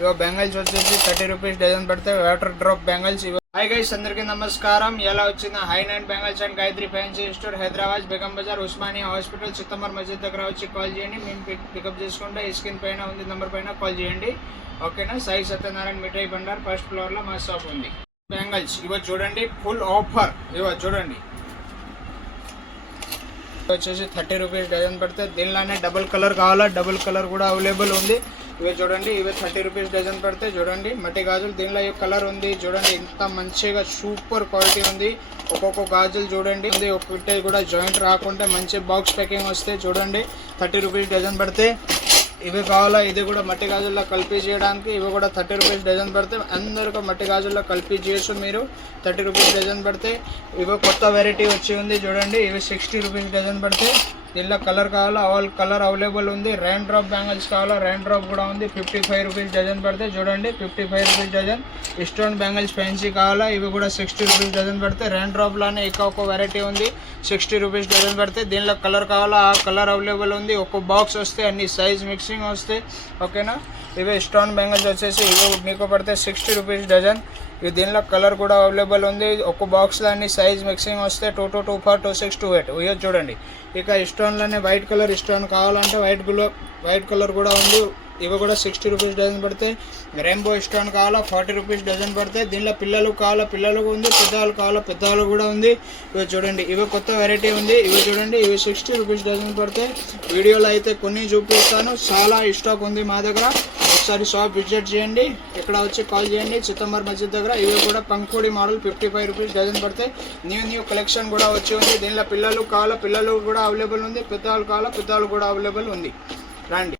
ఇవో బ్యాంగిల్స్ వచ్చేసి 30 rupees dozen పడతాయి, water drop bangles. Hi guys, అందరికీ నమస్కారం. ఎలా వచ్చింది high nine bangles and Gayatri fancy store, Hyderabad, Begum Bazaar, Osmania hospital, చిత్తమర్ మస్జిద్ దగ్గర వచ్చి కాల్ చేయండి. మేము పికప్ చేసుకుంటే ఈ స్క్రీన్ పైన ఉంది నెంబర్ పైన కాల్ చేయండి. ఓకేనా. సాయి సత్యనారాయణ మిఠాయి బండార్ ఫస్ట్ ఫ్లోర్ లో మా షాప్ ఉంది. బ్యాంగిల్స్ ఇవో చూడండి, ఫుల్ ఆఫర్. ఇవో చూడండి, వచ్చేసి 30 రూపీస్ డజన్ పడితే. దీనిలోనే డబుల్ కలర్ కావాలా, డబుల్ కలర్ కూడా అవైలబుల్ ఉంది. ఇవి చూడండి, ఇవి 30 రూపీస్ డజన్ పడితే. చూడండి మట్టి గాజులు, దీనిలో ఈ కలర్ ఉంది. చూడండి ఎంత మంచిగా సూపర్ క్వాలిటీ ఉంది. ఒక్కొక్క గాజులు చూడండి, ఒక్కటే కూడా జాయింట్ రాకుండా మంచి బాక్స్ ప్యాకింగ్ వస్తే. చూడండి 30 రూపీస్ డజన్ పడితే. ఇవి కావాలా, ఇది కూడా మట్టి గాజుల్లో కలిపి చేయడానికి. ఇవి కూడా 30 రూపీస్ డజన్ పడితే. అందరికీ మట్టి గాజుల్లో కలిపి చేయొచ్చు మీరు. 30 రూపీస్ డజన్ పడితే. ఇవి కొత్త వెరైటీ వచ్చి ఉంది చూడండి, ఇవి 60 రూపీస్ డజన్ పడితే. దీనిలో కలర్ కావాలా, ఆల్ కలర్ అవైలబుల్ ఉంది. రైన్ డ్రాప్ బ్యాంగిల్స్ కావాలా, రైన్ డ్రాప్ కూడా ఉంది. 55 రూపీస్ డజన్ పడితే. చూడండి 55 rupees dozen. Stone bangles fancy కావాలా, ఇవి కూడా 60 రూపీస్ డజన్ పడితే. రైన్ డ్రాప్లోనే ఒక వెరైటీ ఉంది, 60 రూపీస్ డజన్ పడితే. దీనిలో కలర్ కావాలా, ఆ కలర్ అవైలబుల్ ఉంది. ఒక బాక్స్ వస్తే అన్ని సైజ్ మిక్సింగ్ వస్తాయి. ఓకేనా. ఇవి స్టోన్ బ్యాంగిల్స్ వచ్చేసి ఇవి మీకు పడితే 60 రూపీస్ డజన్. ఇవి దీనిలో కలర్ కూడా అవైలబుల్ ఉంది. ఒక బాక్స్లో అన్ని సైజ్ మిక్సింగ్ వస్తే 2 to 2, 4, 2, 6, 2, 8. ఇవి చూడండి. ఇక స్టోన్లోనే వైట్ కలర్ స్టోన్ కావాలంటే వైట్ కలర్ కూడా ఉంది. ఇవి కూడా 60 రూపీస్ డజన్ పడతాయి. రెయిన్బో స్టోన్ కావాలా, 40 రూపీస్ డజన్ పడతాయి. దీనిలో పిల్లలు కావాలా, పిల్లలకు ఉంది. పెద్దవాళ్ళు కావాలా, పెద్దవాళ్ళు కూడా ఉంది. ఇవి చూడండి, ఇవి కొత్త వెరైటీ ఉంది. ఇవి చూడండి, ఇవి 60 రూపీస్ డజన్ పడతాయి. వీడియోలో అయితే కొన్ని చూపిస్తాను, చాలా స్టాక్ ఉంది మా దగ్గర. ఒకసారి షాప్ విజిట్ చేయండి, ఇక్కడ వచ్చి కాల్ చేయండి. చిత్తమర్ మస్జిద్ దగ్గర. ఇవి కూడా పంకోడి మోడల్ 55 రూపీస్ డజన్ పడతాయి. న్యూ కలెక్షన్ కూడా వచ్చి ఉంది. దీనిలో పిల్లలు కావాలా, పిల్లలు కూడా అవైలబుల్ ఉంది. పెద్దవాళ్ళు కావాలా, పెద్దవాళ్ళు కూడా అవైలబుల్ ఉంది. రండి.